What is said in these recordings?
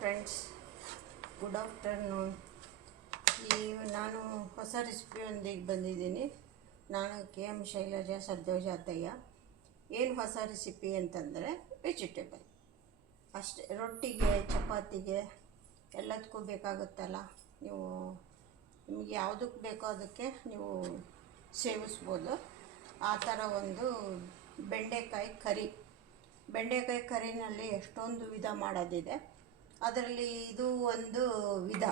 Friends good afternoon ಈ ನಾನು ಹೊಸ ರೆಸಿಪಿಯೊಂದಿಗೆ ಬಂದಿದ್ದೀನಿ. ನಾನು ಕೆ ಎಂ ಶೈಲಜಾ ಸದ್ಯೋಜಾತಯ್ಯ ಏನು ಹೊಸ ರೆಸಿಪಿ ಅಂತಂದರೆ ವೆಜಿಟೇಬಲ್ ಅಷ್ಟೇ, ರೊಟ್ಟಿಗೆ, ಚಪಾತಿಗೆ ಎಲ್ಲದಕ್ಕೂ ಬೇಕಾಗುತ್ತಲ್ಲ. ನೀವು ನಿಮಗೆ ಯಾವುದಕ್ಕೆ ಬೇಕೋ ಅದಕ್ಕೆ ನೀವು ಸೇವಿಸ್ಬೋದು. ಆ ಥರ ಒಂದು ಬೆಂಡೆಕಾಯಿ ಕರಿ. ಬೆಂಡೆಕಾಯಿ ಕರಿನಲ್ಲಿ ಎಷ್ಟೊಂದು ವಿಧ ಮಾಡೋದಿದೆ. ಅದರಲ್ಲಿ ಇದು ಒಂದು ವಿಧ.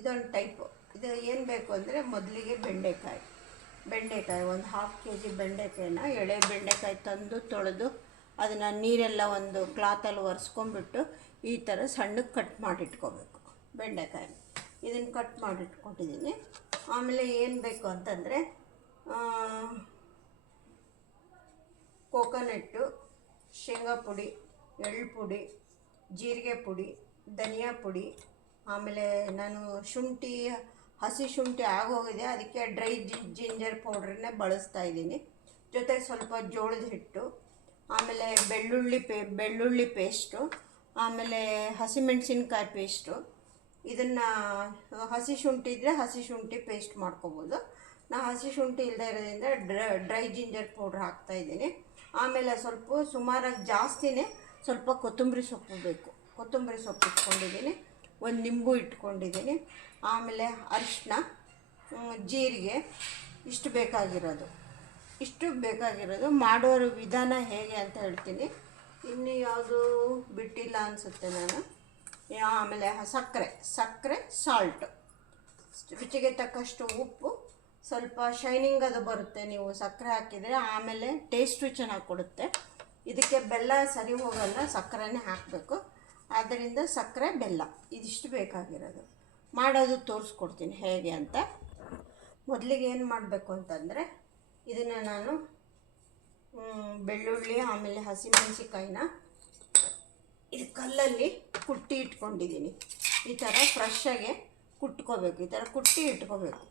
ಇದೊಂದು ಟೈಪು ಇದು ಏನು ಬೇಕು ಅಂದರೆ ಮೊದಲಿಗೆ ಬೆಂಡೆಕಾಯಿ. ಬೆಂಡೆಕಾಯಿ, ಒಂದು ಹಾಫ್ ಕೆ ಜಿ ಬೆಂಡೆಕಾಯಿನ ಎಳೆ ಬೆಂಡೆಕಾಯಿ ತಂದು ತೊಳೆದು ಅದನ್ನು ನೀರೆಲ್ಲ ಒಂದು ಕ್ಲಾತಲ್ಲಿ ಒರೆಸ್ಕೊಂಡ್ಬಿಟ್ಟು ಈ ಥರ ಸಣ್ಣಗೆ ಕಟ್ ಮಾಡಿಟ್ಕೋಬೇಕು ಬೆಂಡೆಕಾಯಿ ಇದನ್ನು ಕಟ್ ಮಾಡಿಟ್ಕೊಂಡಿದ್ದೀನಿ ಆಮೇಲೆ ಏನು ಬೇಕು ಅಂತಂದರೆ ಕೋಕೋನಟ್ಟು ಶೇಂಗಾ ಪುಡಿ, ಎಳ್ಳು ಪುಡಿ ಜೀರಿಗೆ ಪುಡಿ, ಧನಿಯಾ ಪುಡಿ, ಆಮೇಲೆ ನಾನು ಶುಂಠಿ, ಹಸಿ ಶುಂಠಿ ಆಗೋಗಿದೆ. ಅದಕ್ಕೆ ಡ್ರೈ ಜಿಂಜರ್ ಪೌಡ್ರನ್ನೇ ಬಳಸ್ತಾ ಇದ್ದೀನಿ. ಜೊತೆಗೆ ಸ್ವಲ್ಪ ಜೋಳದ ಹಿಟ್ಟು, ಆಮೇಲೆ ಬೆಳ್ಳುಳ್ಳಿ ಪೇ, ಬೆಳ್ಳುಳ್ಳಿ ಪೇಸ್ಟು, ಆಮೇಲೆ ಹಸಿಮೆಣಸಿನ್ಕಾಯಿ ಪೇಸ್ಟು. ಇದನ್ನು ಹಸಿ ಶುಂಠಿ ಇದ್ದರೆ ಹಸಿ ಶುಂಠಿ ಪೇಸ್ಟ್ ಮಾಡ್ಕೋಬೋದು. ನಾ ಹಸಿ ಶುಂಠಿ ಇಲ್ಲದೆ ಇರೋದ್ರಿಂದ ಡ್ರೈ ಡ್ರೈ ಜಿಂಜರ್ ಪೌಡ್ರ್ ಹಾಕ್ತಾಯಿದ್ದೀನಿ ಆಮೇಲೆ ಸ್ವಲ್ಪ ಸುಮಾರಾಗಿ ಜಾಸ್ತಿನೇ ಸ್ವಲ್ಪ ಕೊತ್ತಂಬರಿ ಸೊಪ್ಪು ಬೇಕು. ಕೊತ್ತಂಬರಿ ಸೊಪ್ಪು ಇಟ್ಕೊಂಡಿದ್ದೀನಿ. ಒಂದು ನಿಂಬು ಇಟ್ಕೊಂಡಿದ್ದೀನಿ. ಆಮೇಲೆ ಅರಿಶಿನ ಜೀರಿಗೆ, ಇಷ್ಟು ಬೇಕಾಗಿರೋದು. ಇಷ್ಟು ಬೇಕಾಗಿರೋದು. ಮಾಡೋರ ವಿಧಾನ ಹೇಗೆ ಅಂತ ಹೇಳ್ತೀನಿ. ಇನ್ನು ಯಾವುದು ಬಿಟ್ಟಿಲ್ಲ ಅನಿಸುತ್ತೆ ನಾನು. ಆಮೇಲೆ ಸಕ್ಕರೆ. ಸಕ್ಕರೆ ಸಾಲ್ಟು ರುಚಿಗೆ ತಕ್ಕಷ್ಟು ಉಪ್ಪು. ಸ್ವಲ್ಪ ಶೈನಿಂಗ್ ಅದು ಬರುತ್ತೆ ನೀವು ಸಕ್ಕರೆ ಹಾಕಿದರೆ. ಆಮೇಲೆ ಟೇಸ್ಟು ಚೆನ್ನಾಗಿ ಕೊಡುತ್ತೆ. ಇದಕ್ಕೆ ಬೆಲ್ಲ ಸರಿ ಹೋಗಲ್ಲ, ಸಕ್ಕರೆನೇ ಹಾಕಬೇಕು. ಆದ್ದರಿಂದ ಸಕ್ಕರೆ, ಬೆಲ್ಲ, ಇದಿಷ್ಟು ಬೇಕಾಗಿರೋದು. ಮಾಡೋದು ತೋರಿಸ್ಕೊಡ್ತೀನಿ ಹೇಗೆ ಅಂತ. ಮೊದಲಿಗೆ ಏನು ಮಾಡಬೇಕು ಅಂತಂದರೆ, ಇದನ್ನು ನಾನು ಬೆಳ್ಳುಳ್ಳಿ, ಆಮೇಲೆ ಹಸಿಮೆಣಸಿಕಾಯಿನ ಇದು ಕಲ್ಲಲ್ಲಿ ಕುಟ್ಟಿ ಇಟ್ಕೊಂಡಿದ್ದೀನಿ. ಈ ಥರ ಫ್ರೆಶ್ಶಾಗೆ ಕುಟ್ಕೋಬೇಕು. ಈ ಥರ ಕುಟ್ಟಿ ಇಟ್ಕೋಬೇಕು.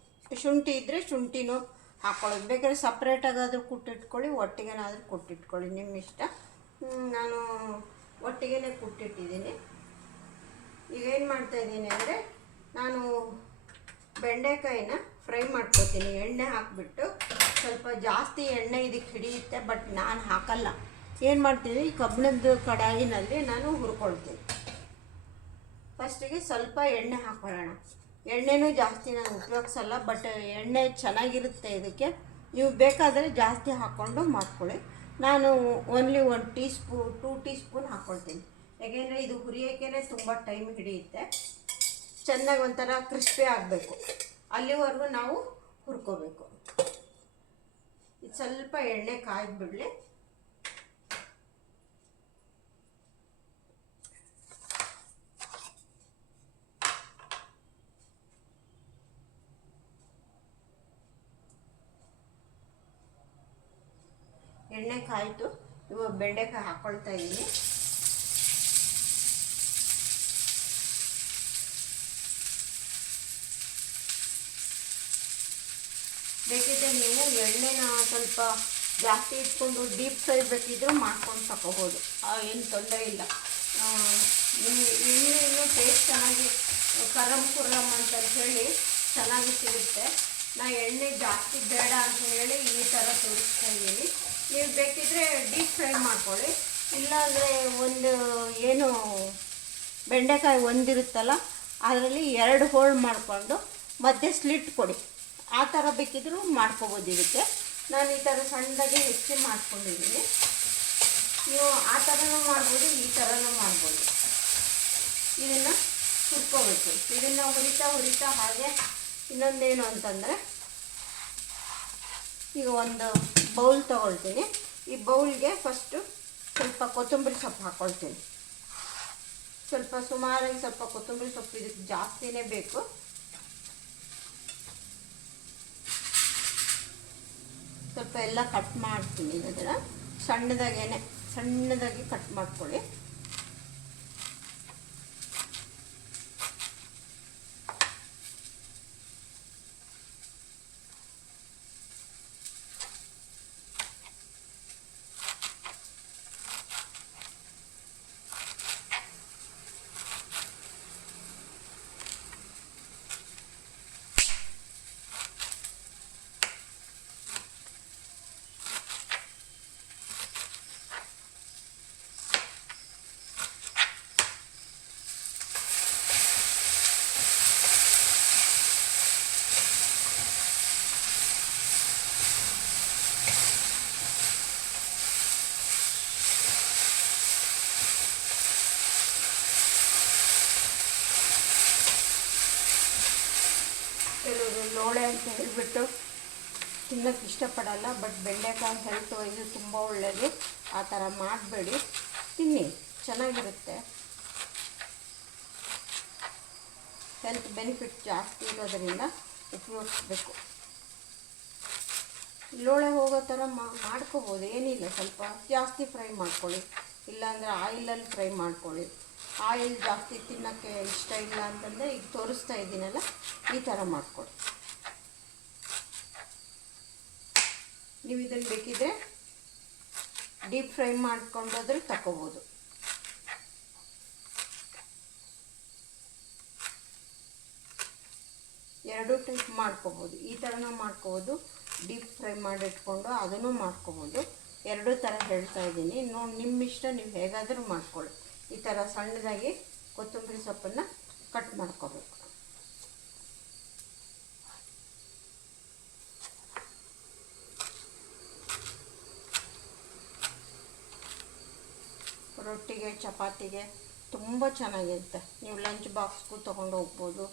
ಶುಂಠಿ ಇದ್ದರೆ ಶುಂಠಿನೂ ಹಾಕ್ಕೊಳ್ಳೋದು ಬೇಕಾದ್ರೆ ಸಪ್ರೇಟಾಗಾದರೂ ಕುಟ್ಟಿಟ್ಕೊಳ್ಳಿ, ಒಟ್ಟಿಗೆನಾದರೂ ಕುಟ್ಟಿಟ್ಕೊಳ್ಳಿ. ನಿಮ್ಮ ಇಷ್ಟ. ನಾನು ಒಟ್ಟಿಗೆ ಕುಟ್ಟಿಟ್ಟಿದ್ದೀನಿ. ಈಗ ಏನು ಮಾಡ್ತಾಯಿದ್ದೀನಿ ಅಂದರೆ, ನಾನು ಬೆಂಡೆಕಾಯಿನ ಫ್ರೈ ಮಾಡ್ಕೊತೀನಿ. ಎಣ್ಣೆ ಹಾಕಿಬಿಟ್ಟು ಸ್ವಲ್ಪ ಜಾಸ್ತಿ ಎಣ್ಣೆ ಇದಕ್ಕೆ ಹಿಡಿಯುತ್ತೆ, ಬಟ್ ನಾನು ಹಾಕಲ್ಲ. ಏನು ಮಾಡ್ತೀನಿ? ಕಬ್ಬಿಣದ ಕಡಾಯಿನಲ್ಲಿ ನಾನು ಹುರ್ಕೊಳ್ತೀನಿ. ಫಸ್ಟಿಗೆ ಸ್ವಲ್ಪ ಎಣ್ಣೆ ಹಾಕೊಳ್ಳೋಣ. ಎಣ್ಣೆನೂ ಜಾಸ್ತಿ ನಾನು ಉಪಯೋಗಿಸಲ್ಲ ಬಟ್ ಎಣ್ಣೆ ಚೆನ್ನಾಗಿರುತ್ತೆ ಇದಕ್ಕೆ. ನೀವು ಬೇಕಾದರೆ ಜಾಸ್ತಿ ಹಾಕ್ಕೊಂಡು ಮಾಡ್ಕೊಳ್ಳಿ. ನಾನು ಓನ್ಲಿ ಒಂದು teaspoon two teaspoon ಹಾಕ್ಕೊಳ್ತೀನಿ. ಯಾಕೆಂದರೆ ಇದು ಹುರಿಯೋಕ್ಕೇ ತುಂಬ ಟೈಮ್ ಹಿಡಿಯುತ್ತೆ. ಚೆನ್ನಾಗಿ ಒಂಥರ ಕ್ರಿಸ್ಪಿ ಆಗಬೇಕು. ಅಲ್ಲಿವರೆಗೂ ನಾವು ಹುರ್ಕೋಬೇಕು. ಇದು ಸ್ವಲ್ಪ ಎಣ್ಣೆ ಕಾಯ್ದುಬಿಡಲಿ ಎಣ್ಣೆ ಕಾಯಿತು. ಇವಾಗ ಬೆಂಡೆಕಾಯಿ ಹಾಕ್ಕೊಳ್ತಾ ಇದ್ದೀನಿ ಬೇಕಿದ್ರೆ ನೀವು ಎಣ್ಣೆನ ಸ್ವಲ್ಪ ಜಾಸ್ತಿ ಇಟ್ಕೊಂಡು ಡೀಪ್ ಫ್ರೈ ಬೇಕಿದ್ರೂ ಮಾಡ್ಕೊಂಡು ತಗೋಬೋದು. ಏನು ತೊಂದರೆ ಇಲ್ಲ. ಎಣ್ಣೆ ಇನ್ನೂ ಟೇಸ್ಟ್ ಚೆನ್ನಾಗಿ ಕರಮ್ ಕುರಮ್ ಅಂತ ಹೇಳಿ ಚೆನ್ನಾಗಿ ಸಿಗುತ್ತೆ. ನಾ ಎಣ್ಣೆ ಜಾಸ್ತಿ ಬೇಡ ಅಂತ ಹೇಳಿ ಈ ಥರ ತೋರಿಸ್ತಾ ಇದ್ದೀನಿ ನೀವು ಬೇಕಿದ್ರೆ ಡೀಪ್ ಫ್ರೈ ಮಾಡ್ಕೊಳ್ಳಿ. ಇಲ್ಲಾಂದರೆ ಒಂದು ಏನು ಬೆಂಡೆಕಾಯಿ ಒಂದಿರುತ್ತಲ್ಲ, ಅದರಲ್ಲಿ ಎರಡು ಹೋಲ್ಡ್ ಮಾಡಿಕೊಂಡು ಮಧ್ಯೆ ಸ್ಲಿಟ್ ಕೊಡಿ. ಆ ಥರ ಬೇಕಿದ್ರೂ ಮಾಡ್ಕೋಬೋದು ಇದಕ್ಕೆ. ನಾನು ಈ ಥರ ಸಣ್ಣದಾಗಿ ಹೆಚ್ಚಿ ಮಾಡ್ಕೊಂಡಿದ್ದೀನಿ. ನೀವು ಆ ಥರನೂ ಮಾಡ್ಬೋದು, ಈ ಥರನೂ ಮಾಡ್ಬೋದು. ಇದನ್ನು ಹುರ್ಕೋಬೇಕು. ಇದನ್ನು ಹುರಿತಾ ಹುರಿತಾ ಹಾಗೆ ಇನ್ನೊಂದೇನು ಅಂತಂದರೆ ಈಗ ಒಂದು ಬೌಲ್ ತೊಗೊಳ್ತೀನಿ. ಈ ಬೌಲ್ಗೆ ಫಸ್ಟು ಸ್ವಲ್ಪ ಕೊತ್ತಂಬರಿ ಸೊಪ್ಪು ಹಾಕ್ಕೊಳ್ತೀನಿ ಸ್ವಲ್ಪ ಸುಮಾರಾಗಿ ಸ್ವಲ್ಪ ಕೊತ್ತಂಬರಿ ಸೊಪ್ಪು ಇದಕ್ಕೆ ಜಾಸ್ತಿನೇ ಬೇಕು. ಸ್ವಲ್ಪ ಎಲ್ಲ ಕಟ್ ಮಾಡ್ತೀನಿ ಇದನ್ನು. ಸಣ್ಣದಾಗೇನೆ, ಸಣ್ಣದಾಗಿ ಕಟ್ ಮಾಡ್ಕೊಳ್ಳಿ ಅಂತ ಹೇಳಿಬಿಟ್ಟು ತಿನ್ನೋಕ್ಕೆ ಇಷ್ಟಪಡಲ್ಲ ಬಟ್ ಬೆಂಡೆಕಾಯಿ ಹೆಲ್ತ್ ವೈಸು ತುಂಬ ಒಳ್ಳೆಯದು ಆ ಥರ ಮಾಡಬೇಡಿ. ತಿನ್ನಿ, ಚೆನ್ನಾಗಿರುತ್ತೆ. ಹೆಲ್ತ್ ಬೆನಿಫಿಟ್ ಜಾಸ್ತಿ ಇರೋದರಿಂದ ಉಪಯೋಗಿಸ್ಬೇಕು. ಲೋಳೆ ಹೋಗೋ ಥರ ಮಾಡ್ಕೋಬೋದು, ಏನಿಲ್ಲ, ಸ್ವಲ್ಪ ಜಾಸ್ತಿ ಫ್ರೈ ಮಾಡ್ಕೊಳ್ಳಿ. ಇಲ್ಲಾಂದರೆ ಆಯಿಲಲ್ಲಿ ಫ್ರೈ ಮಾಡ್ಕೊಳ್ಳಿ. ಆಯಿಲ್ ಜಾಸ್ತಿ ತಿನ್ನೋಕ್ಕೆ ಇಷ್ಟ ಇಲ್ಲ ಅಂತಂದರೆ ಈಗ ತೋರಿಸ್ತಾ ಇದ್ದೀನಲ್ಲ, ಈ ಥರ ಮಾಡ್ಕೊಳ್ಳಿ ನೀವು ಇದನ್ನು ಬೇಕಿದ್ರೆ ಡೀಪ್ ಫ್ರೈ ಮಾಡ್ಕೊಂಡೋದ್ರೆ ತಗೋಬೋದು ಎರಡು ಟೈಪ್ ಮಾಡ್ಕೋಬೋದು. ಈ ಥರನೂ ಮಾಡ್ಕೋಬೋದು ಡೀಪ್ ಫ್ರೈ ಮಾಡಿಟ್ಕೊಂಡು ಅದನ್ನು ಮಾಡ್ಕೋಬೋದು. ಎರಡೂ ಥರ ಹೇಳ್ತಾ ಇದ್ದೀನಿ. ನೋಡಿ ನಿಮ್ಮ ಇಷ್ಟ, ನೀವು ಹೇಗಾದರೂ ಮಾಡ್ಕೊಳ್ಳಿ. ಈ ಥರ ಸಣ್ಣದಾಗಿ ಕೊತ್ತಂಬರಿ ಸೊಪ್ಪನ್ನು ಕಟ್ ಮಾಡ್ಕೋಬೇಕು. ರೊಟ್ಟಿಗೆ, ಚಪಾತಿಗೆ ತುಂಬ ಚೆನ್ನಾಗಿರುತ್ತೆ. ನೀವು ಲಂಚ್ ಬಾಕ್ಸ್ಗೂ ತೊಗೊಂಡು ಹೋಗ್ಬೋದು.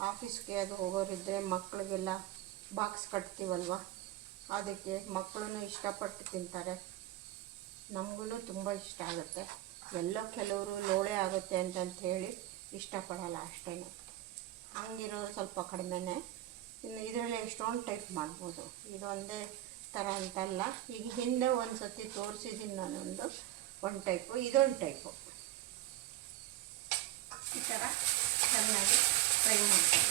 ಆಫೀಸ್ಗೆ ಅದು ಹೋಗೋರಿದ್ದರೆ ಮಕ್ಕಳಿಗೆಲ್ಲ ಬಾಕ್ಸ್ ಕಟ್ತೀವಲ್ವ? ಅದಕ್ಕೆ ಮಕ್ಕಳೂ ಇಷ್ಟಪಟ್ಟು ತಿಂತಾರೆ. ನಮಗೂ ತುಂಬ ಇಷ್ಟ ಆಗುತ್ತೆ. ಎಲ್ಲೋ ಕೆಲವರು ಲೋಳೆ ಆಗುತ್ತೆ ಅಂತಂತ ಹೇಳಿ ಇಷ್ಟಪಡಲ್ಲ ಅಷ್ಟೇ ಹಂಗಿರೋ ಸ್ವಲ್ಪ ಕಡಿಮೆನೇ. ಇನ್ನು ಇದರಲ್ಲಿ ಎಷ್ಟೊಂದು ಟೈಪ್ ಮಾಡ್ಬೋದು. ಇದೊಂದೇ ಥರ ಅಂತಲ್ಲ. ಈಗ ಹಿಂದೆ ಒಂದು ಸತಿ ತೋರಿಸಿದ್ದೀನಿ ನಾನೊಂದು. ಒಂದು ಟೈಪು ಇದೊಂದು ಟೈಪು ಈ ಥರ ಚೆನ್ನಾಗಿ ಫ್ರೈ ಮಾಡ್ತೀವಿ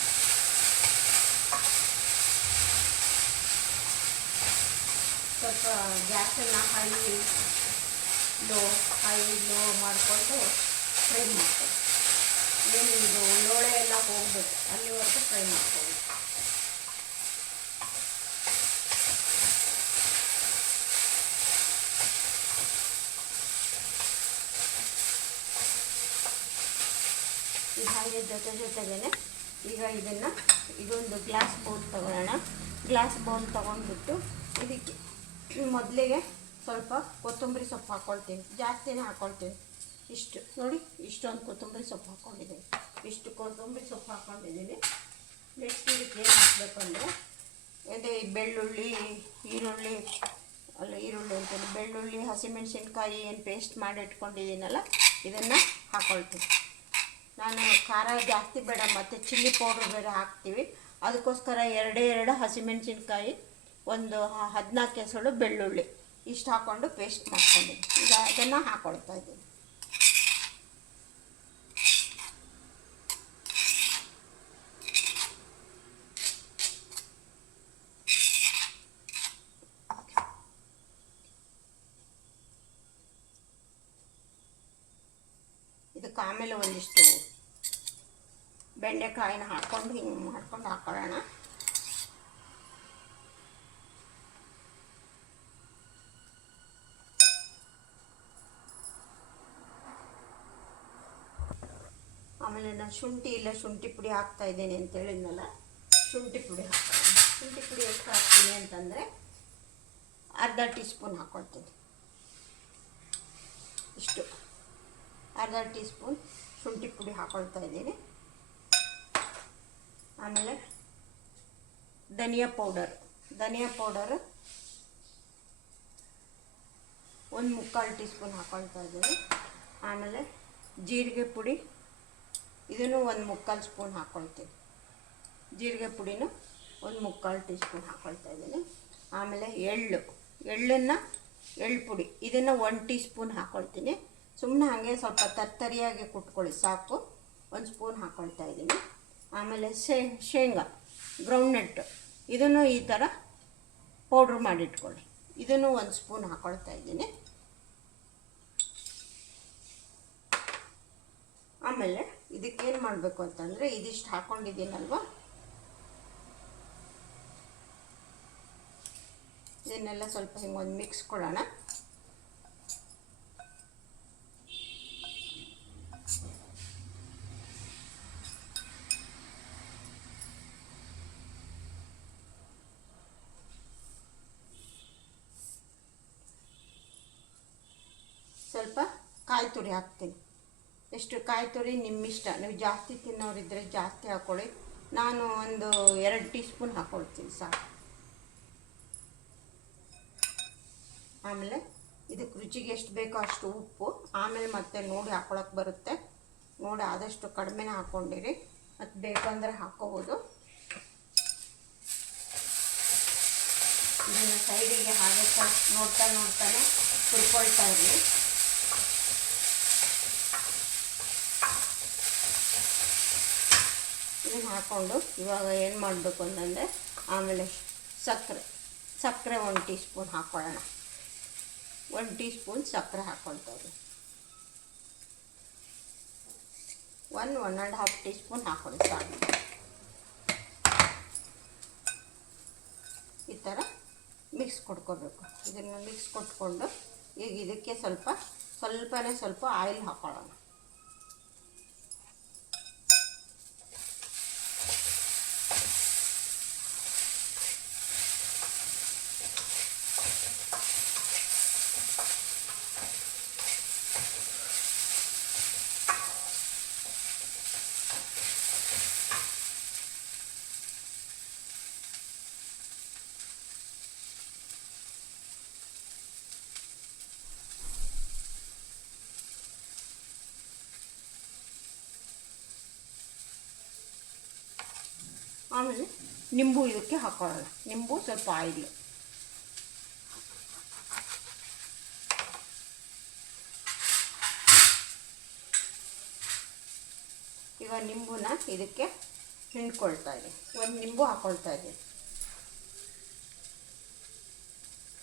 ಸ್ವಲ್ಪ ಗ್ಯಾಸನ್ನು ಹೈ ಲೋ ಹೈ ಲೋ ಮಾಡಿಕೊಂಡು ಫ್ರೈ ಮಾಡ್ತೀವಿ ಏನು ಇದು ಲೋಳೆ ಎಲ್ಲ ಹೋಗ್ಬೇಕು, ಅಲ್ಲಿವರೆಗೂ ಫ್ರೈ ಮಾಡ್ಕೊಳ್ಳಿ. ಹಾಗೆ ಜೊತೆ ಜೊತೆಗೇನೆ ಈಗ ಇದನ್ನು ಇದೊಂದು ಗ್ಲಾಸ್ ಬೌಲ್ ತಗೊಳ್ಳೋಣ ಗ್ಲಾಸ್ ಬೌಲ್ ತೊಗೊಂಡ್ಬಿಟ್ಟು ಇದಕ್ಕೆ ಮೊದಲಿಗೆ ಸ್ವಲ್ಪ ಕೊತ್ತಂಬರಿ ಸೊಪ್ಪು ಹಾಕ್ಕೊಳ್ತೀನಿ ಜಾಸ್ತಿನೇ ಹಾಕ್ಕೊಳ್ತೀನಿ ಇಷ್ಟು ನೋಡಿ, ಇಷ್ಟೊಂದು ಕೊತ್ತಂಬರಿ ಸೊಪ್ಪು ಹಾಕ್ಕೊಂಡಿದ್ದೀನಿ ಇಷ್ಟು ಕೊತ್ತಂಬರಿ ಸೊಪ್ಪು ಹಾಕ್ಕೊಂಡಿದ್ದೀನಿ ನೆಕ್ಸ್ಟ್ ಇದಕ್ಕೆ ಏನು ಹಾಕಬೇಕು ಅಂದರೆ, ಅದೇ ಈ ಬೆಳ್ಳುಳ್ಳಿ, ಈರುಳ್ಳಿ, ಅಲ್ಲ ಈರುಳ್ಳಿ ಅಂತೇಳಿ ಬೆಳ್ಳುಳ್ಳಿ, ಹಸಿಮೆಣಸಿನ್ಕಾಯಿ, ಏನು ಪೇಸ್ಟ್ ಮಾಡಿ ಇಟ್ಕೊಂಡಿದ್ದೀನಲ್ಲ, ಇದನ್ನು ಹಾಕ್ಕೊಳ್ತೀನಿ ನಾನು ಖಾರ ಜಾಸ್ತಿ ಬೇಡ, ಮತ್ತು ಚಿಲ್ಲಿ ಪೌಡ್ರ್ ಬೇರೆ ಹಾಕ್ತೀವಿ. ಅದಕ್ಕೋಸ್ಕರ ಎರಡೇ ಎರಡು ಹಸಿಮೆಣಸಿನ್ಕಾಯಿ, ಒಂದು ಹದಿನಾಲ್ಕು ಕೆಸಳು ಬೆಳ್ಳುಳ್ಳಿ. ಇಷ್ಟು ಹಾಕ್ಕೊಂಡು ಪೇಸ್ಟ್ ಮಾಡ್ಕೊಂಡಿದ್ದೀನಿ ಈಗ ಅದನ್ನು ಹಾಕ್ಕೊಳ್ತಾ ಇದ್ದೀನಿ. ಇದಕ್ಕೆ ಆಮೇಲೆ ಒಂದಿಷ್ಟು ಬೆಂಡೆಕಾಯಿನ ಹಾಕ್ಕೊಂಡು ಹಿಂಗೆ ಮಾಡ್ಕೊಂಡು ಹಾಕೊಳ್ಳೋಣ. ಆಮೇಲೆ ನಾನು ಶುಂಠಿ ಇಲ್ಲ, ಶುಂಠಿ ಪುಡಿ ಹಾಕ್ತಾ ಇದ್ದೇನೆ ಅಂತ ಹೇಳಿದ್ನಲ್ಲ, ಶುಂಠಿ ಪುಡಿ ಹಾಕ್ತೀನಿ ಶುಂಠಿ ಪುಡಿ ಎಷ್ಟು ಹಾಕ್ತೀನಿ ಅಂತಂದರೆ ಅರ್ಧ ಟೀ ಸ್ಪೂನ್ ಹಾಕ್ಕೊಳ್ತೀನಿ ಇಷ್ಟು. ಅರ್ಧ ಟೀ ಸ್ಪೂನ್ ಶುಂಠಿ ಪುಡಿ ಹಾಕ್ಕೊಳ್ತಾ ಇದ್ದೀನಿ. ಆಮೇಲೆ ಧನಿಯಾ ಪೌಡರ್ ಧನಿಯಾ ಪೌಡರ್ ಒಂದು ಮುಕ್ಕಾಲು ಟೀ ಸ್ಪೂನ್ ಹಾಕ್ಕೊಳ್ತಾ ಇದ್ದೀನಿ. ಆಮೇಲೆ ಜೀರಿಗೆ ಪುಡಿ ಇದನ್ನು ಒಂದು ಮುಕ್ಕಾಲು ಸ್ಪೂನ್ ಹಾಕ್ಕೊಳ್ತೀನಿ ಜೀರಿಗೆ ಪುಡಿನೂ ಒಂದು ಮುಕ್ಕಾಲು ಟೀ ಸ್ಪೂನ್ ಹಾಕ್ಕೊಳ್ತಾ ಇದ್ದೀನಿ. ಆಮೇಲೆ ಎಳ್ಳು, ಎಳ್ಳನ್ನು ಎಳ್ಳು ಪುಡಿ ಇದನ್ನು ಒನ್ ಟೀ ಸ್ಪೂನ್ ಹಾಕ್ಕೊಳ್ತೀನಿ ಸುಮ್ಮನೆ ಹಾಗೆ ಸ್ವಲ್ಪ ತರ್ತರಿಯಾಗಿ ಕುಟ್ಕೊಳ್ಳಿ, ಸಾಕು. ಒಂದು ಸ್ಪೂನ್ ಹಾಕ್ಕೊಳ್ತಾ ಇದ್ದೀನಿ. ಆಮೇಲೆ ಶೇಂಗಾ ಗ್ರೌಂಡ್ನಟ್ ಇದನ್ನು ಈ ಥರ ಪೌಡ್ರ್ ಮಾಡಿಟ್ಕೊಳ್ಳಿ. ಇದನ್ನು ಒಂದು ಸ್ಪೂನ್ ಹಾಕ್ಕೊಳ್ತಾ ಇದ್ದೀನಿ. ಆಮೇಲೆ ಇದಕ್ಕೇನು ಮಾಡಬೇಕು ಅಂತಂದರೆ ಇದಿಷ್ಟು ಹಾಕ್ಕೊಂಡಿದ್ದೀನಲ್ವ ಇದನ್ನೆಲ್ಲ ಸ್ವಲ್ಪ ಹಿಂಗೊಂದು ಮಿಕ್ಸ್ ಕೊಡೋಣ ಸ್ವಲ್ಪ ಹಾಕ್ತೀನಿ. ಎಷ್ಟು ಕಾಯಿ ತುರಿ ನಿಮ್ಮ ಇಷ್ಟ ನೀವು ಜಾಸ್ತಿ ತಿನ್ನೋರಿದ್ದರೆ ಜಾಸ್ತಿ ಹಾಕ್ಕೊಳ್ಳಿ ನಾನು ಒಂದು ಎರಡು ಟೀ ಸ್ಪೂನ್ ಹಾಕ್ಕೊಳ್ತೀನಿ ಸಾಕು. ಆಮೇಲೆ ಇದಕ್ಕೆ ರುಚಿಗೆ ಎಷ್ಟು ಬೇಕೋ ಅಷ್ಟು ಉಪ್ಪು. ಆಮೇಲೆ ಮತ್ತೆ ನೋಡಿ ಹಾಕೊಳಕ್ಕೆ ಬರುತ್ತೆ. ನೋಡಿ ಆದಷ್ಟು ಕಡಿಮೆನೇ ಹಾಕ್ಕೊಂಡಿರಿ ಮತ್ತು ಬೇಕಂದರೆ ಹಾಕ್ಕೋಬೋದು ಇದನ್ನು ಸೈಡಿಗೆ ಹಾಗೆ ನೋಡ್ತಾ ನೋಡ್ತಾನೆ ಹುರ್ಕೊಳ್ತಾ ಇರಲಿ. ಇದನ್ನು ಹಾಕ್ಕೊಂಡು ಇವಾಗ ಏನು ಮಾಡಬೇಕು ಅಂತಂದರೆ ಆಮೇಲೆ ಸಕ್ಕರೆ ಸಕ್ಕರೆ ಒಂದು ಟೀ ಸ್ಪೂನ್ ಹಾಕ್ಕೊಳ್ಳೋಣ ಒಂದು ಟೀ ಸ್ಪೂನ್ ಸಕ್ಕರೆ ಹಾಕ್ಕೊಳ್ತಾರೆ one one and half teaspoon ಹಾಕ್ಕೊಳ್ಳಿ ಸಾಕು ಈ ಥರ ಮಿಕ್ಸ್ ಕೊಟ್ಕೋಬೇಕು. ಇದನ್ನು ಮಿಕ್ಸ್ ಕೊಟ್ಕೊಂಡು ಈಗ ಇದಕ್ಕೆ ಸ್ವಲ್ಪ, ಸ್ವಲ್ಪನೇ ಸ್ವಲ್ಪ ಆಯಿಲ್ ಹಾಕ್ಕೊಳ್ಳೋಣ ಆಮೇಲೆ ನಿಂಬು ಇದಕ್ಕೆ ಹಾಕೊಳ್ಳೋಣ. ನಿಂಬು ಸ್ವಲ್ಪ ಆಯಿಲ್. ಈಗ ನಿಂಬುನ ಇದಕ್ಕೆ ಹಿಂಡ್ಕೊಳ್ತಾ ಇದೆ ಒಂದು ನಿಂಬು ಹಾಕ್ಕೊಳ್ತಾ ಇದೆ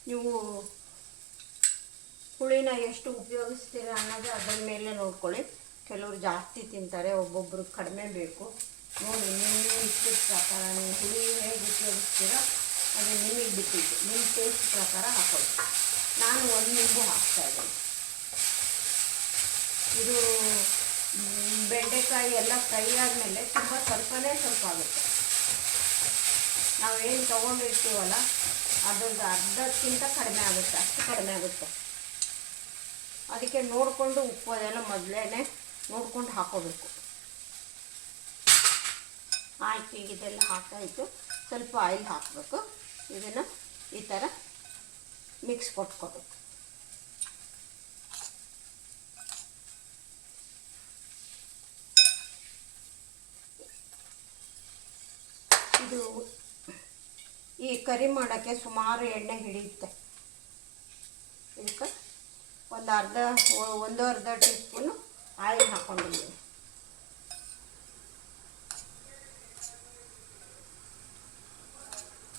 ನೀವು ಹುಳಿನ ಎಷ್ಟು ಉಪಯೋಗಿಸ್ತೀರ ಅನ್ನೋದು ಅದರ ಮೇಲೆ ನೋಡ್ಕೊಳ್ಳಿ. ಕೆಲವರು ಜಾಸ್ತಿ ತಿಂತಾರೆ ಒಬ್ಬೊಬ್ಬರು ಕಡಿಮೆ ಬೇಕು. ನೋಡಿ. ನಿಮ್ಮ ಇಷ್ಟದ ಪ್ರಕಾರ ನೀವು ಹುಳಿ ಹೇಗೆ ಉಪಯೋಗಿಸ್ತೀರೋ ಅದು ನಿಮಗೆ ಬಿಟ್ಟಿದ್ದು ನಿಮ್ಮ ಟೇಸ್ಟ್ ಪ್ರಕಾರ ಹಾಕೊಳ್ಳಿ ನಾನು ಒಂದು ನಿಂಬು ಹಾಕ್ತಾ ಇದ್ದೀನಿ ಇದು ಬೆಂಡೆಕಾಯಿ ಎಲ್ಲ ಫ್ರೈ ಆದಮೇಲೆ ತುಂಬ ಸ್ವಲ್ಪನೇ ಸ್ವಲ್ಪ ಆಗುತ್ತೆ ನಾವೇನು ತೊಗೊಂಡಿರ್ತೀವಲ್ಲ ಅದ್ರದ್ದು ಅರ್ಧಕ್ಕಿಂತ ಕಡಿಮೆ ಆಗುತ್ತೆ ಅಷ್ಟು ಕಡಿಮೆ ಆಗುತ್ತೆ ಅದಕ್ಕೆ ನೋಡಿಕೊಂಡು ಉಪ್ಪು ಅದೆಲ್ಲ ಮೊದಲೇ ನೋಡ್ಕೊಂಡು ಹಾಕೋಬೇಕು ಆಯ್ತು ಈಗ ಇದೆಲ್ಲ ಹಾಕಾಯಿತು. ಸ್ವಲ್ಪ ಆಯಿಲ್ ಹಾಕಬೇಕು. ಇದನ್ನು ಈ ಥರ ಮಿಕ್ಸ್ ಕೊಟ್ಕೋಬೇಕು. ಇದು ಈ ಕರಿ ಮಾಡೋಕ್ಕೆ ಸುಮಾರು ಎಣ್ಣೆ ಹಿಡಿಯುತ್ತೆ. ಇದಕ್ಕೆ ಒಂದು ಅರ್ಧ ಒಂದು ಅರ್ಧ ಟೀ ಸ್ಪೂನು ಆಯಿಲ್ ಹಾಕ್ಕೊಂಡಿದ್ದೀನಿ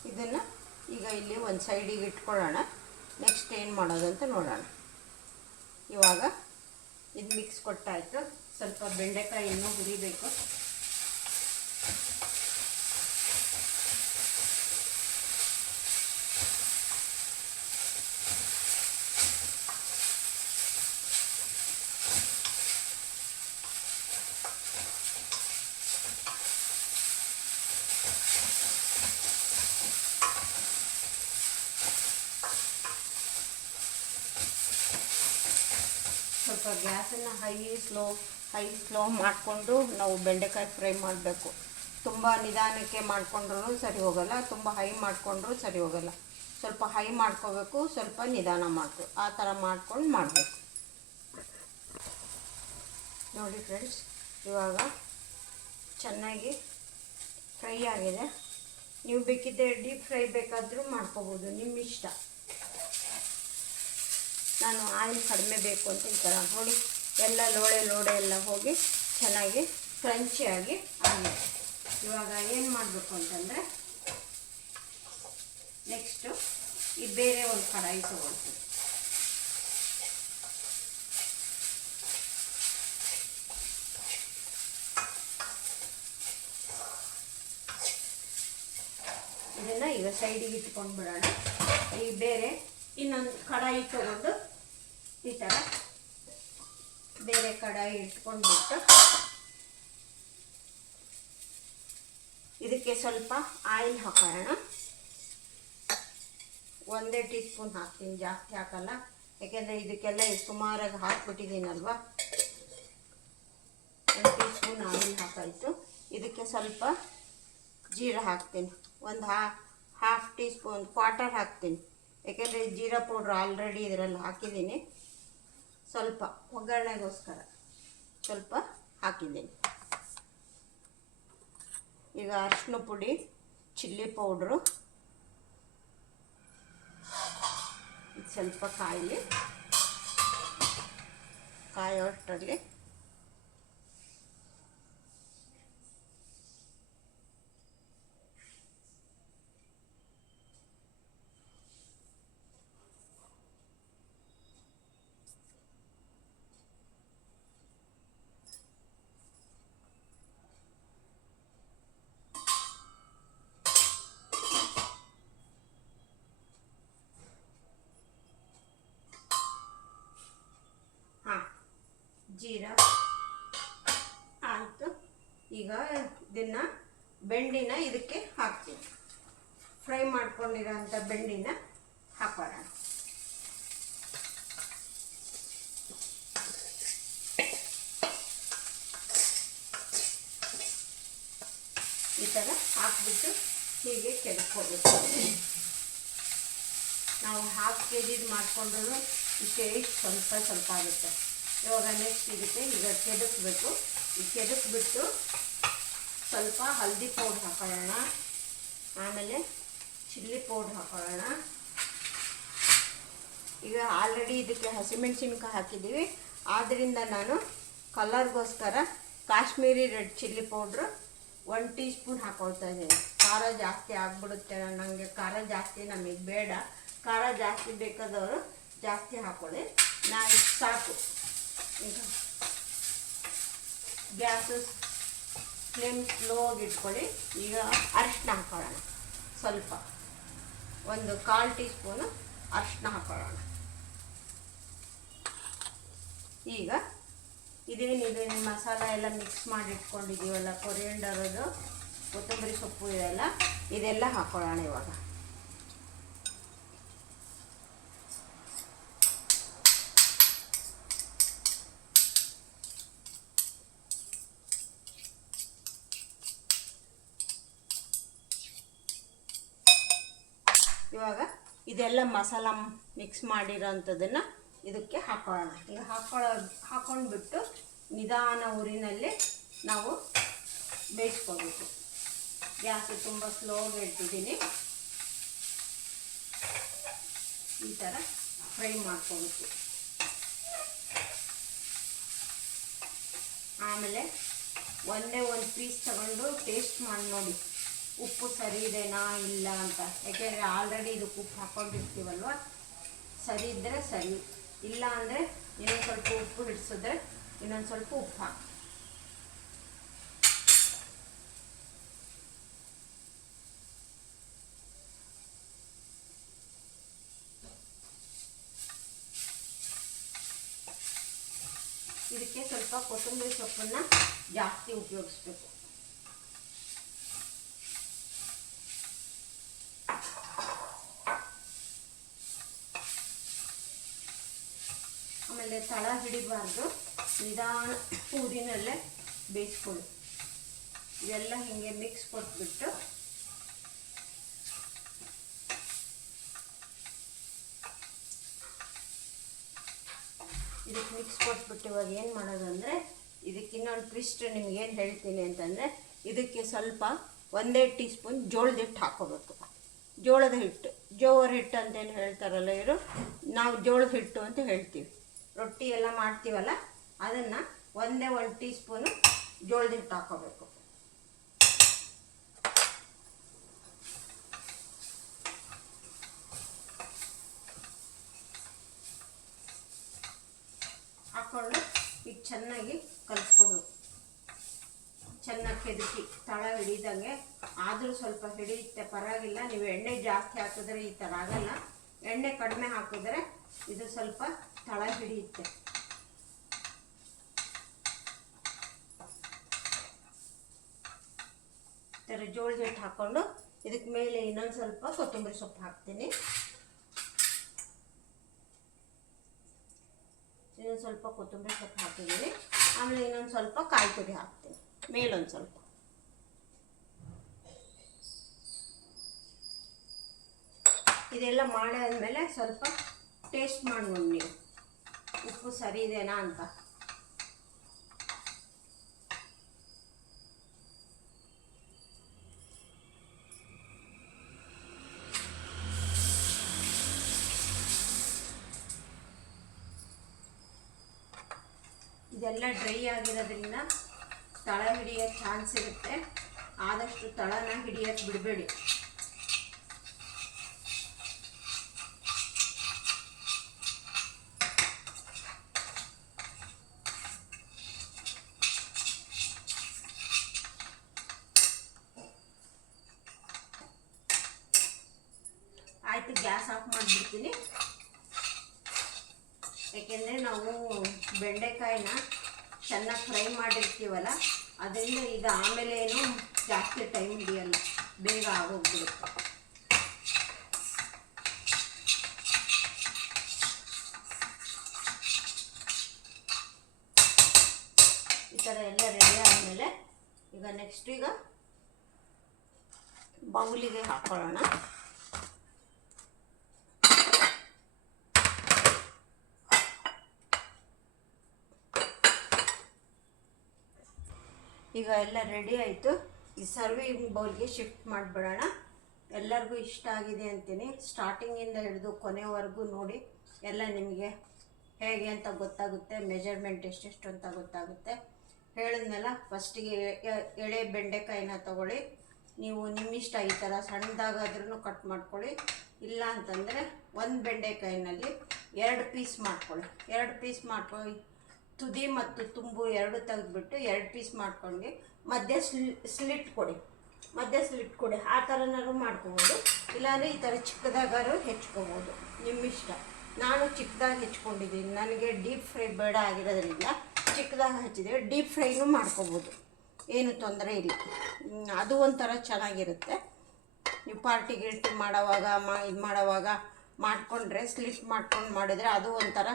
ಇದನ್ನು ಈಗ ಇಲ್ಲಿ ಒಂದು ಸೈಡಿಗೆ ಇಟ್ಕೊಳ್ಳೋಣ. ನೆಕ್ಸ್ಟ್ ಏನು ಮಾಡೋದು ಅಂತ ನೋಡೋಣ. ಇವಾಗ ಇದು ಮಿಕ್ಸ್ ಕೊಟ್ಟಾಯಿತು. ಸ್ವಲ್ಪ ಬೆಂಡೆಕಾಯಿ ಇನ್ನೂ ಹುರಿಬೇಕು. ಗ್ಯಾಸನ್ನು ಹೈ ಸ್ಲೋ ಹೈ ಸ್ಲೋ ಮಾಡಿಕೊಂಡು ನಾವು ಬೆಂಡೆಕಾಯಿ ಫ್ರೈ ಮಾಡಬೇಕು. ತುಂಬ ನಿಧಾನಕ್ಕೆ ಮಾಡಿಕೊಂಡ್ರೂ ಸರಿ ಹೋಗಲ್ಲ, ತುಂಬ ಹೈ ಮಾಡಿಕೊಂಡ್ರೂ ಸರಿ ಹೋಗಲ್ಲ. ಸ್ವಲ್ಪ ಹೈ ಮಾಡ್ಕೋಬೇಕು, ಸ್ವಲ್ಪ ನಿಧಾನ ಮಾಡ್ಕೊ, ಆ ಥರ ಮಾಡ್ಕೊಂಡು ಮಾಡಬೇಕು. ನೋಡಿ ಫ್ರೆಂಡ್ಸ್, ಇವಾಗ ಚೆನ್ನಾಗಿ ಫ್ರೈ ಆಗಿದೆ. ನೀವು ಬೇಕಿದ್ದರೆ ಡೀಪ್ ಫ್ರೈ ಬೇಕಾದರೂ ಮಾಡ್ಕೋಬೋದು ನಿಮ್ಮ ಇಷ್ಟ ನಾನು ಆಯಿಲ್ ಕಡಿಮೆ ಬೇಕು ಅಂತ ಈ ಥರ ನೋಡಿ. ಎಲ್ಲ ಲೋಳೆ ಲೋಳೆ ಎಲ್ಲ ಹೋಗಿ ಚೆನ್ನಾಗಿ ಕ್ರಂಚಿಯಾಗಿ ಆಗಿದೆ ಇವಾಗ ಏನು ಮಾಡಬೇಕು ಅಂತಂದರೆ ನೆಕ್ಸ್ಟು ಈ ಬೇರೆ ಒಂದು ಕಡಾಯಿ ತೊಗೊಳ್ತೀನಿ. ಇದನ್ನು ಈಗ ಸೈಡಿಗೆ ಇಟ್ಕೊಂಡು ಬಿಡೋಣ ಈ ಬೇರೆ ಇನ್ನೊಂದು ಕಡಾಯಿ ತಗೊಂಡು ಈ ಥರ ಬೇರೆ ಕಡಾಯಿ ಇಟ್ಕೊಂಡ್ಬಿಟ್ಟು ಇದಕ್ಕೆ ಸ್ವಲ್ಪ ಆಯಿಲ್ ಹಾಕೋಣ. ಒಂದೇ ಟೀ ಸ್ಪೂನ್ ಹಾಕ್ತೀನಿ, ಜಾಸ್ತಿ ಹಾಕಲ್ಲ. ಯಾಕೆಂದರೆ ಇದಕ್ಕೆಲ್ಲ ಸುಮಾರಾಗಿ ಹಾಕ್ಬಿಟ್ಟಿದ್ದೀನಲ್ವ? ಒಂದು ಟೀ ಸ್ಪೂನ್ ಆಯಿಲ್ ಹಾಕಾಯಿತು. ಇದಕ್ಕೆ ಸ್ವಲ್ಪ ಜೀರಾ ಹಾಕ್ತೀನಿ. ಒಂದು ಹಾ ಹಾಫ್ ಟೀ ಸ್ಪೂನ್ ಕ್ವಾರ್ಟರ್ ಹಾಕ್ತೀನಿ. ಯಾಕೆಂದರೆ ಜೀರಾ ಪೌಡ್ರ್ ಆಲ್ರೆಡಿ ಇದರಲ್ಲಿ ಹಾಕಿದ್ದೀನಿ. ಸ್ವಲ್ಪ ಒಗ್ಗರಣೆಗೋಸ್ಕರ ಸ್ವಲ್ಪ ಹಾಕಿದ್ದೀನಿ. ಈಗ ಅರಿಶಿನ ಪುಡಿ ಚಿಲ್ಲಿ ಪೌಡ್ರು ಸ್ವಲ್ಪ ಕಾಯಿಲಿ ಕಾಯೋಷ್ಟರಲ್ಲಿ ಜೀರಾ, ಆಯಿತು. ಈಗ ಇದನ್ನು ಬೆಂಡಿನ ಇದಕ್ಕೆ ಹಾಕ್ತೀವಿ. ಫ್ರೈ ಮಾಡ್ಕೊಂಡಿರೋಂಥ ಬೆಂಡಿನ ಹಾಕೋಣ. ಈ ಥರ ಹಾಕ್ಬಿಟ್ಟು ಹೀಗೆ ಕೆಡ್ಕೋಬೇಕು ನಾವು ಹಾಫ್ ಕೆ ಜಿದು ಮಾಡಿಕೊಂಡ್ರೂ ಇಷ್ಟೇ ಸ್ವಲ್ಪ ಸ್ವಲ್ಪ ಆಗುತ್ತೆ. ಇವಾಗ ನೆಕ್ಸ್ಟ್ ಇದಕ್ಕೆ ಈಗ ಕೆದಕ್ಬೇಕು. ಈ ಕೆದಕ್ಬಿಟ್ಟು ಸ್ವಲ್ಪ ಹಲ್ದಿ ಪೌಡ್ರ್ ಹಾಕೊಳ್ಳೋಣ. ಆಮೇಲೆ ಚಿಲ್ಲಿ ಪೌಡ್ರ್ ಹಾಕೊಳ್ಳೋಣ. ಈಗ ಆಲ್ರೆಡಿ ಇದಕ್ಕೆ ಹಸಿಮೆಣಸಿನ್ಕಾಯಿ ಹಾಕಿದ್ದೀವಿ. ಆದ್ದರಿಂದ ನಾನು ಕಲರ್ಗೋಸ್ಕರ Kashmiri red chilli powder one teaspoon ಹಾಕೊಳ್ತಾ ಇದ್ದೀನಿ. ಖಾರ ಜಾಸ್ತಿ ಆಗಿಬಿಡುತ್ತೆ ನನಗೆ ಖಾರ ಜಾಸ್ತಿ ನಮಗೆ ಬೇಡ. ಖಾರ ಜಾಸ್ತಿ ಬೇಕಾದವರು ಜಾಸ್ತಿ ಹಾಕೊಳ್ಳಿ. ನಾನು ಸಾಕು. ಈಗ ಗ್ಯಾಸು ಫ್ಲೇಮ್ ಸ್ಲೋಗಿ ಇಟ್ಕೊಳ್ಳಿ. ಈಗ ಅರಿಶಿನ ಹಾಕೊಳ್ಳೋಣ. ಸ್ವಲ್ಪ. ಒಂದು ಕಾಲು ಟೀ ಸ್ಪೂನು ಅರಿಶಿನ ಹಾಕೊಳ್ಳೋಣ. ಈಗ ಇದೇನಿದೆ? ಮಸಾಲ ಎಲ್ಲ ಮಿಕ್ಸ್ ಮಾಡಿ ಇಟ್ಕೊಂಡಿದ್ದೀವಲ್ಲ ಕೊರಿಯಂಡರದು ಕೊತ್ತಂಬರಿ ಸೊಪ್ಪು ಇದೆಲ್ಲ. ಇದೆಲ್ಲ ಹಾಕೊಳ್ಳೋಣ ಇವಾಗ. ಇವಾಗ ಇದೆಲ್ಲ ಮಸಾಲ ಮಿಕ್ಸ್ ಮಾಡಿರೋಂಥದ್ದನ್ನು ಇದಕ್ಕೆ ಹಾಕೊಳ್ಳೋಣ. ಈಗ ಹಾಕೊಳ್ಳೋ, ಹಾಕೊಂಡ್ಬಿಟ್ಟು ನಿಧಾನ ಊರಿನಲ್ಲಿ ನಾವು ಬೇಯಿಸ್ಕೋಬೇಕು. ಗ್ಯಾಸ್ ತುಂಬ ಸ್ಲೋಗೆ ಇಟ್ಟಿದ್ದೀನಿ ಈ ಥರ ಫ್ರೈ ಮಾಡ್ಕೋಬೇಕು. ಆಮೇಲೆ ಒಂದೇ ಒಂದು ಪೀಸ್ ತಗೊಂಡು ಟೇಸ್ಟ್ ಮಾಡಿ ನೋಡಿ. ಉಪ್ಪು ಸರಿ ಇದೆನಾ ಇಲ್ಲ ಅಂತ. ಯಾಕೆಂದರೆ ಆಲ್ರೆಡಿ ಇದಕ್ಕೆ ಉಪ್ಪು ಹಾಕೊಂಡಿರ್ತೀವಲ್ವ? ಸರಿ ಇದ್ದರೆ ಸರಿ. ಇಲ್ಲ ಅಂದರೆ ಇನ್ನೊಂದು ಸ್ವಲ್ಪ ಉಪ್ಪು ಹಿಡಿಸಿದ್ರೆ ಇನ್ನೊಂದು ಸ್ವಲ್ಪ ಉಪ್ಪು ಹಾಕಿ. ಇದಕ್ಕೆ ಸ್ವಲ್ಪ ಕೊತ್ತಂಬರಿ ಸೊಪ್ಪನ್ನು ಜಾಸ್ತಿ ಉಪಯೋಗಿಸ್ಬೇಕು ಆಮೇಲೆ ತಳ ಹಿಡಿಬಾರ್ದು. ನಿಧಾನ ಊರಿನಲ್ಲೇ ಬೇಯಿಸ್ಕೊಳ್ಳಿ. ಇದೆಲ್ಲ ಹಿಂಗೆ ಮಿಕ್ಸ್ ಕೊಟ್ಬಿಟ್ಟು. ಇದಕ್ಕೆ ಮಿಕ್ಸ್ ಕೊಟ್ಬಿಟ್ಟು ಇವಾಗ ಏನು ಮಾಡೋದಂದರೆ, ಇದಕ್ಕೆ ಇನ್ನೊಂದು ಟ್ವಿಸ್ಟ್ ನಿಮ್ಗೆ ಏನು ಹೇಳ್ತೀನಿ ಅಂತಂದರೆ, ಇದಕ್ಕೆ ಸ್ವಲ್ಪ ಒಂದೇ ಟೀ ಸ್ಪೂನ್ ಜೋಳದ ಹಿಟ್ಟು ಹಾಕೋಬೇಕು ಜೋಳದ ಹಿಟ್ಟು ಜೋವರ ಹಿಟ್ಟು ಅಂತೇನು ಹೇಳ್ತಾರಲ್ಲ ಇವರು? ನಾವು ಜೋಳದ ಹಿಟ್ಟು ಅಂತ ಹೇಳ್ತೀವಿ. ರೊಟ್ಟಿ ಎಲ್ಲ ಮಾಡ್ತೀವಲ್ಲ, ಅದನ್ನು ಒಂದೇ ಒಂದು ಟೀ ಸ್ಪೂನು ಜೋಳದ ಹಿಟ್ಟು ಹಾಕೋಬೇಕು. ಹಾಕ್ಕೊಂಡು ಈಗ ಚೆನ್ನಾಗಿ ಕಲಿಸ್ಕೋಬೇಕು. ಚೆನ್ನಾಗಿ ಕೆದಕಿ ತಳ ಹಿಡಿದಂಗೆ. ಆದರೂ ಸ್ವಲ್ಪ ಹಿಡಿಯುತ್ತೆ, ಪರವಾಗಿಲ್ಲ. ನೀವು ಎಣ್ಣೆ ಜಾಸ್ತಿ ಹಾಕಿದ್ರೆ ಈ ಥರ ಆಗಲ್ಲ. ಎಣ್ಣೆ ಕಡಿಮೆ ಹಾಕಿದ್ರೆ ಇದು ಸ್ವಲ್ಪ ತಳ ಹಿಡಿಯುತ್ತೆ ಥರ ಜೋಳದ ಹಿಟ್ಟು ಹಾಕ್ಕೊಂಡು ಇದಕ್ಕೆ ಮೇಲೆ ಇನ್ನೊಂದು ಸ್ವಲ್ಪ ಕೊತ್ತಂಬರಿ ಸೊಪ್ಪು ಹಾಕ್ತೀನಿ. ಇನ್ನೊಂದು ಸ್ವಲ್ಪ ಕೊತ್ತಂಬರಿ ಸೊಪ್ಪು ಹಾಕಿದ್ದೀನಿ. ಆಮೇಲೆ ಇನ್ನೊಂದು ಸ್ವಲ್ಪ ಕಾಯಿ ತುರಿ ಹಾಕ್ತೀನಿ. ಮೇಲೊಂದು ಸ್ವಲ್ಪ. ಇದೆಲ್ಲ ಮಾಡಾದ್ಮೇಲೆ ಸ್ವಲ್ಪ ಟೇಸ್ಟ್ ಮಾಡ್ಬೋದು ನೀವು. ಉಪ್ಪು ಸರಿ ಇದೆನಾ ಅಂತ ಇದೆಲ್ಲ ಡ್ರೈ ಆಗಿರೋದ್ರಿಂದ ತಳ ಹಿಡಿಯೋ ಚಾನ್ಸ್ ಇರುತ್ತೆ. ಆದಷ್ಟು ತಳನ ಹಿಡಿಯೋಕ್ಕೆ ಬಿಡಬೇಡಿ. ಗ್ಯಾಸ್ ಆಫ್ ಮಾಡಿಬಿಡ್ತೀನಿ. ಯಾಕೆಂದರೆ ನಾವು ಬೆಂಡೆಕಾಯಿನ ಚೆನ್ನಾಗಿ ಫ್ರೈ ಮಾಡಿರ್ತೀವಲ್ಲ, ಅದರಿಂದ ಈಗ ಆಮೇಲೆ ಏನು ಜಾಸ್ತಿ ಟೈಮ್ ಹಿಡಿಯಲ್ಲ, ಬೇಗ ಆಗೋಗ್ಬಿಡುತ್ತೆ. ಈ ಥರ ಎಲ್ಲ ರೆಡಿ ಆದಮೇಲೆ ಈಗ ನೆಕ್ಸ್ಟ್ ಈಗ ಬೌಲಿಗೆ ಹಾಕೊಳ್ಳೋಣ. ಈಗ ಎಲ್ಲ ರೆಡಿ ಆಯಿತು. ಈ ಸರ್ವಿಂಗ್ ಬೌಲ್ಗೆ ಶಿಫ್ಟ್ ಮಾಡಿಬಿಡೋಣ. ಎಲ್ಲರಿಗೂ ಇಷ್ಟ ಆಗಿದೆ ಅಂತೀನಿ. ಸ್ಟಾರ್ಟಿಂಗಿಂದ ಹಿಡಿದು ಕೊನೆವರೆಗೂ ನೋಡಿ, ಎಲ್ಲ ನಿಮಗೆ ಹೇಗೆ ಅಂತ ಗೊತ್ತಾಗುತ್ತೆ. ಮೆಜರ್ಮೆಂಟ್ ಎಷ್ಟೆಷ್ಟು ಅಂತ ಗೊತ್ತಾಗುತ್ತೆ. ಹೇಳಿದ್ನೆಲ್ಲ ಫಸ್ಟಿಗೆ ಎಳೆ ಬೆಂಡೆಕಾಯಿನ ತಗೊಳ್ಳಿ. ನೀವು ನಿಮ್ಮಿಷ್ಟ ಈ ಥರ ಸಣ್ಣದಾಗಾದ್ರೂ ಕಟ್ ಮಾಡ್ಕೊಳ್ಳಿ. ಇಲ್ಲ ಅಂತಂದರೆ ಒಂದು ಬೆಂಡೆಕಾಯಿನಲ್ಲಿ ಎರಡು ಪೀಸ್ ಮಾಡ್ಕೊಳ್ಳಿ. ಎರಡು ಪೀಸ್ ಮಾಡ್ಕೊಳ್ಳಿ ತುದಿ ಮತ್ತು ತುಂಬು ಎರಡು ತೆಗೆದ್ಬಿಟ್ಟು ಎರಡು ಪೀಸ್ ಮಾಡ್ಕೊಂಡು ಮಧ್ಯ ಸ್ಲಿ, ಸ್ಲಿಟ್ ಕೊಡಿ. ಮಧ್ಯ ಸ್ಲಿಟ್ ಕೊಡಿ. ಆ ಥರನಾದ್ರು ಮಾಡ್ಕೋಬೋದು. ಇಲ್ಲಾಂದರೆ ಈ ಥರ ಚಿಕ್ಕದಾಗಾರು ಹೆಚ್ಕೋಬೋದು. ನಿಮ್ಮಿಷ್ಟ. ನಾನು ಚಿಕ್ಕದಾಗಿ ಹೆಚ್ಕೊಂಡಿದ್ದೀನಿ. ನನಗೆ ಡೀಪ್ ಫ್ರೈ ಬೇಡ ಆಗಿರೋದ್ರಿಂದ ಚಿಕ್ಕದಾಗಿ ಹಚ್ಚಿದೆ ಡೀಪ್ ಫ್ರೈನೂ ಮಾಡ್ಕೋಬೋದು. ಏನು ತೊಂದರೆ ಇಲ್ಲ. ಅದು ಒಂಥರ ಚೆನ್ನಾಗಿರುತ್ತೆ. ನೀವು ಪಾರ್ಟಿ ಗಿರ್ಟಿ ಮಾಡೋವಾಗ, ಮಾ, ಇದು ಮಾಡೋವಾಗ ಮಾಡಿಕೊಂಡ್ರೆ, ಸ್ಲಿಟ್ ಮಾಡ್ಕೊಂಡು ಮಾಡಿದರೆ ಅದು ಒಂಥರ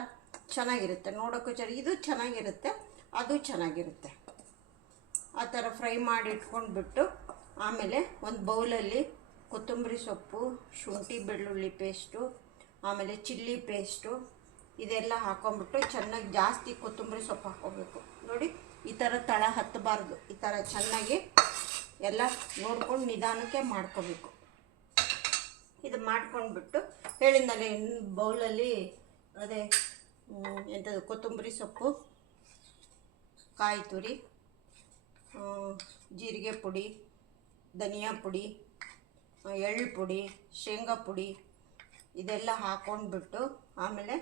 ಚೆನ್ನಾಗಿರುತ್ತೆ. ನೋಡೋಕ್ಕೂ ಚೆನ್ನಾಗಿ, ಇದು ಚೆನ್ನಾಗಿರುತ್ತೆ, ಅದು ಚೆನ್ನಾಗಿರುತ್ತೆ. ಆ ಥರ ಫ್ರೈ ಮಾಡಿ ಇಟ್ಕೊಂಡ್ಬಿಟ್ಟು ಆಮೇಲೆ ಒಂದು ಬೌಲಲ್ಲಿ ಕೊತ್ತಂಬರಿ ಸೊಪ್ಪು, ಶುಂಠಿ ಬೆಳ್ಳುಳ್ಳಿ ಪೇಸ್ಟು, ಆಮೇಲೆ ಚಿಲ್ಲಿ ಪೇಸ್ಟು, ಇದೆಲ್ಲ ಹಾಕೊಂಡ್ಬಿಟ್ಟು ಚೆನ್ನಾಗಿ ಜಾಸ್ತಿ ಕೊತ್ತಂಬರಿ ಸೊಪ್ಪು ಹಾಕೋಬೇಕು ನೋಡಿ, ಈ ಥರ ತಳ ಹತ್ತಬಾರ್ದು. ಈ ಥರ ಚೆನ್ನಾಗಿ ಎಲ್ಲ ನೋಡ್ಕೊಂಡು ನಿಧಾನಕ್ಕೆ ಮಾಡ್ಕೋಬೇಕು. ಇದು ಮಾಡ್ಕೊಂಡ್ಬಿಟ್ಟು ಹೇಳಿದ್ನಲ್ಲ, ಇನ್ನು ಬೌಲಲ್ಲಿ ಅದೇ ಎಂಥದ್ದು ಕೊತ್ತಂಬರಿ ಸೊಪ್ಪು, ಕಾಯಿ ತುರಿ ಜೀರಿಗೆ ಪುಡಿ, ಧನಿಯಾ ಪುಡಿ, ಎಳ್ಳು ಪುಡಿ, ಶೇಂಗಾ ಪುಡಿ, ಇದೆಲ್ಲ ಹಾಕೊಂಡ್ಬಿಟ್ಟು ಆಮೇಲೆ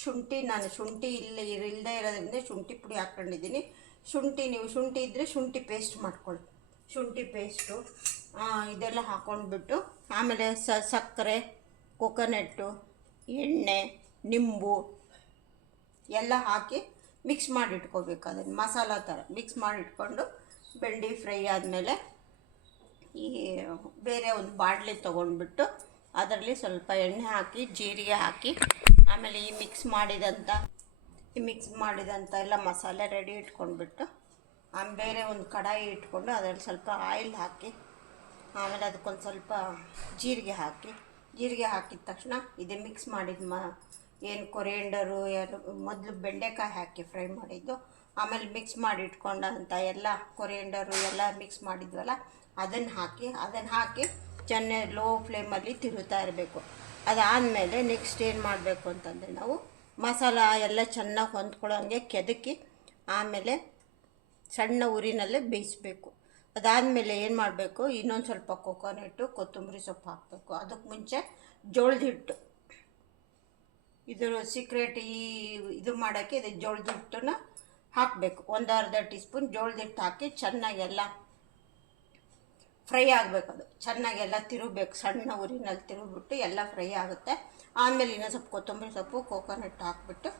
ಶುಂಠಿ, ನಾನು ಶುಂಠಿ ಇಲ್ಲ ಇಲ್ಲದೆ ಇರೋದ್ರಿಂದ ಶುಂಠಿ ಪುಡಿ ಹಾಕ್ಕೊಂಡಿದ್ದೀನಿ. ಶುಂಠಿ ನೀವು ಶುಂಠಿ ಇದ್ದರೆ ಶುಂಠಿ ಪೇಸ್ಟ್ ಮಾಡ್ಕೊಳ್ಳಿ. ಶುಂಠಿ ಪೇಸ್ಟು ಇದೆಲ್ಲ ಹಾಕ್ಕೊಂಡ್ಬಿಟ್ಟು ಆಮೇಲೆ ಸಕ್ಕರೆ ಕೊಕೊನೆಟ್ಟು ಎಣ್ಣೆ, ನಿಂಬು ಎಲ್ಲ ಹಾಕಿ ಮಿಕ್ಸ್ ಮಾಡಿ ಇಟ್ಕೋಬೇಕು ಅದನ್ನು ಮಸಾಲ ಥರ ಮಿಕ್ಸ್ ಮಾಡಿ ಇಟ್ಕೊಂಡು ಬೆಂಡಿ ಫ್ರೈ ಆದಮೇಲೆ ಈ ಬೇರೆ ಒಂದು ಬಾಣಲಿ ತೊಗೊಂಡ್ಬಿಟ್ಟು ಅದರಲ್ಲಿ ಸ್ವಲ್ಪ ಎಣ್ಣೆ ಹಾಕಿ, ಜೀರಿಗೆ ಹಾಕಿ, ಆಮೇಲೆ ಈ ಮಿಕ್ಸ್ ಮಾಡಿದಂಥ ಈ ಮಿಕ್ಸ್ ಮಾಡಿದಂಥ ಎಲ್ಲ ಮಸಾಲೆ ರೆಡಿ ಇಟ್ಕೊಂಡ್ಬಿಟ್ಟು ಆಮೇಲೆ ಬೇರೆ ಒಂದು ಕಡಾಯಿ ಇಟ್ಕೊಂಡು ಅದರಲ್ಲಿ ಸ್ವಲ್ಪ ಆಯಿಲ್ ಹಾಕಿ, ಆಮೇಲೆ ಅದಕ್ಕೊಂದು ಸ್ವಲ್ಪ ಜೀರಿಗೆ ಹಾಕಿ, ಜೀರಿಗೆ ಹಾಕಿದ ತಕ್ಷಣ ಇದು ಮಿಕ್ಸ್ ಮಾಡಿದ ಮ ಏನು ಕೊರಿಯಂಡರು ಮೊದಲು ಬೆಂಡೆಕಾಯಿ ಹಾಕಿ ಫ್ರೈ ಮಾಡಿದ್ದು, ಆಮೇಲೆ ಮಿಕ್ಸ್ ಮಾಡಿ ಇಟ್ಕೊಂಡಂಥ ಎಲ್ಲ ಕೊರಿಯಂಡರು ಎಲ್ಲ ಮಿಕ್ಸ್ ಮಾಡಿದ್ವಲ್ಲ, ಅದನ್ನು ಹಾಕಿ ಅದನ್ನು ಹಾಕಿ ಚೆನ್ನಾಗಿ ಲೋ ಫ್ಲೇಮಲ್ಲಿ ತಿರುತ್ತಾ ಇರಬೇಕು. ಅದಾದಮೇಲೆ ನೆಕ್ಸ್ಟ್ ಏನು ಮಾಡಬೇಕು ಅಂತಂದರೆ ನಾವು ಮಸಾಲ ಎಲ್ಲ ಚೆನ್ನಾಗಿ ಹೊಂದ್ಕೊಳ್ಳೋಂಗೆ ಕೆದಕಿ ಆಮೇಲೆ ಸಣ್ಣ ಉರಿನಲ್ಲೇ ಬೇಯಿಸಬೇಕು. ಅದಾದಮೇಲೆ ಏನು ಮಾಡಬೇಕು, ಇನ್ನೊಂದು ಸ್ವಲ್ಪ ಕೊಕೊನೆಟ್ಟು ಕೊತ್ತಂಬರಿ ಸೊಪ್ಪು ಹಾಕಬೇಕು. ಅದಕ್ಕೆ ಮುಂಚೆ ಜೋಳದ ಹಿಟ್ಟು. ಇದ್ರ ಸೀಕ್ರೆಟ್ ಈ ಇದು ಮಾಡೋಕ್ಕೆ ಇದು ಜೋಳದ ಹಿಟ್ಟನ್ನು ಹಾಕಬೇಕು. ಒಂದು ಅರ್ಧ ಟೀ ಸ್ಪೂನ್ ಜೋಳದ ಹಿಟ್ಟು ಹಾಕಿ ಚೆನ್ನಾಗೆಲ್ಲ ಫ್ರೈ ಆಗಬೇಕು ಅದು. ಚೆನ್ನಾಗೆಲ್ಲ ತಿರುಗಬೇಕು. ಸಣ್ಣ ಉರಿನಲ್ಲಿ ತಿರುಗಿಬಿಟ್ಟು ಎಲ್ಲ ಫ್ರೈ ಆಗುತ್ತೆ. ಆಮೇಲೆ ಇನ್ನೊಂದು ಸ್ವಲ್ಪ ಕೊತ್ತಂಬರಿ ಸೊಪ್ಪು ಕೋಕೋನಟ್ ಹಾಕ್ಬಿಟ್ಟು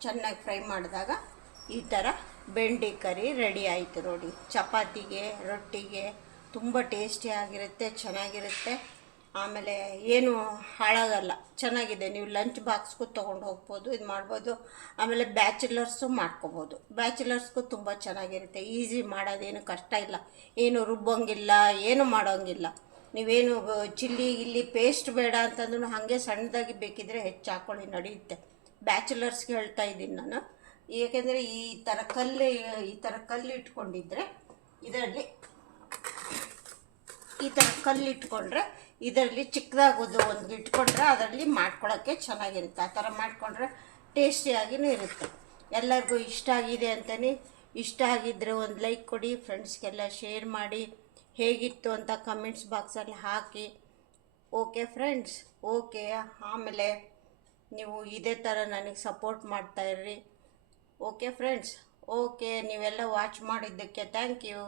ಚೆನ್ನಾಗಿ ಫ್ರೈ ಮಾಡಿದಾಗ ಈ ಥರ ಬೆಂಡಿ ಕರಿ ರೆಡಿ ಆಯಿತು ನೋಡಿ. ಚಪಾತಿಗೆ, ರೊಟ್ಟಿಗೆ ತುಂಬ ಟೇಸ್ಟಿಯಾಗಿರುತ್ತೆ ಚೆನ್ನಾಗಿರುತ್ತೆ. ಆಮೇಲೆ ಏನು ಹಾಳಾಗಲ್ಲ. ಚೆನ್ನಾಗಿದೆ. ನೀವು ಲಂಚ್ ಬಾಕ್ಸ್ಗೂ ತೊಗೊಂಡು ಹೋಗ್ಬೋದು, ಇದು ಮಾಡ್ಬೋದು. ಆಮೇಲೆ ಬ್ಯಾಚುಲರ್ಸು ಮಾಡ್ಕೋಬೋದು. ಬ್ಯಾಚುಲರ್ಸ್ಗೂ ತುಂಬ ಚೆನ್ನಾಗಿರುತ್ತೆ. ಈಸಿ ಮಾಡೋದೇನು ಕಷ್ಟ ಇಲ್ಲ. ಏನು ರುಬ್ಬಂಗಿಲ್ಲ, ಏನು ಮಾಡೋಂಗಿಲ್ಲ. ನೀವೇನು ಚಿಲ್ಲಿ ಇಲ್ಲಿ ಪೇಸ್ಟ್ ಬೇಡ ಅಂತಂದ್ರೂ ಹಾಗೆ ಸಣ್ಣದಾಗಿ ಬೇಕಿದ್ರೆ ಹೆಚ್ಚು ಹಾಕ್ಕೊಳ್ಳಿ ನಡೆಯುತ್ತೆ ಬ್ಯಾಚುಲರ್ಸ್ಗೆ ಹೇಳ್ತಾ ಇದ್ದೀನಿ ನಾನು. ಏಕೆಂದರೆ ಈ ಥರ ಕಲ್ಲು, ಈ ಥರ ಕಲ್ಲು ಇಟ್ಕೊಂಡಿದ್ರೆ, ಇದರಲ್ಲಿ ಈ ಥರ ಕಲ್ಲು ಇಟ್ಕೊಂಡ್ರೆ ಇದರಲ್ಲಿ ಚಿಕ್ಕದಾಗೋದು ಒಂದು ಇಟ್ಕೊಂಡ್ರೆ ಅದರಲ್ಲಿ ಮಾಡ್ಕೊಳ್ಳೋಕ್ಕೆ ಚೆನ್ನಾಗಿರುತ್ತೆ. ಆ ಥರ ಮಾಡಿಕೊಂಡ್ರೆ ಟೇಸ್ಟಿಯಾಗಿಯೂ ಇರುತ್ತೆ. ಎಲ್ಲರಿಗೂ ಇಷ್ಟ ಆಗಿದೆ ಅಂತಲೇ ಇಷ್ಟ ಆಗಿದ್ದರೆ ಒಂದು ಲೈಕ್ ಕೊಡಿ, ಫ್ರೆಂಡ್ಸ್ಗೆಲ್ಲ ಶೇರ್ ಮಾಡಿ. ಹೇಗಿತ್ತು ಅಂತ ಕಮೆಂಟ್ಸ್ ಬಾಕ್ಸಲ್ಲಿ ಹಾಕಿ. Okay friends, okay. ಆಮೇಲೆ ನೀವು ಇದೇ ಥರ ನನಗೆ ಸಪೋರ್ಟ್ ಮಾಡ್ತಾ ಮಾಡ್ತಾಯಿರ್ರಿ ಓಕೆ ಫ್ರೆಂಡ್ಸ್, ಓಕೆ. ನೀವೆಲ್ಲ ವಾಚ್ ಮಾಡಿದ್ದಕ್ಕೆ ಥ್ಯಾಂಕ್ ಯು.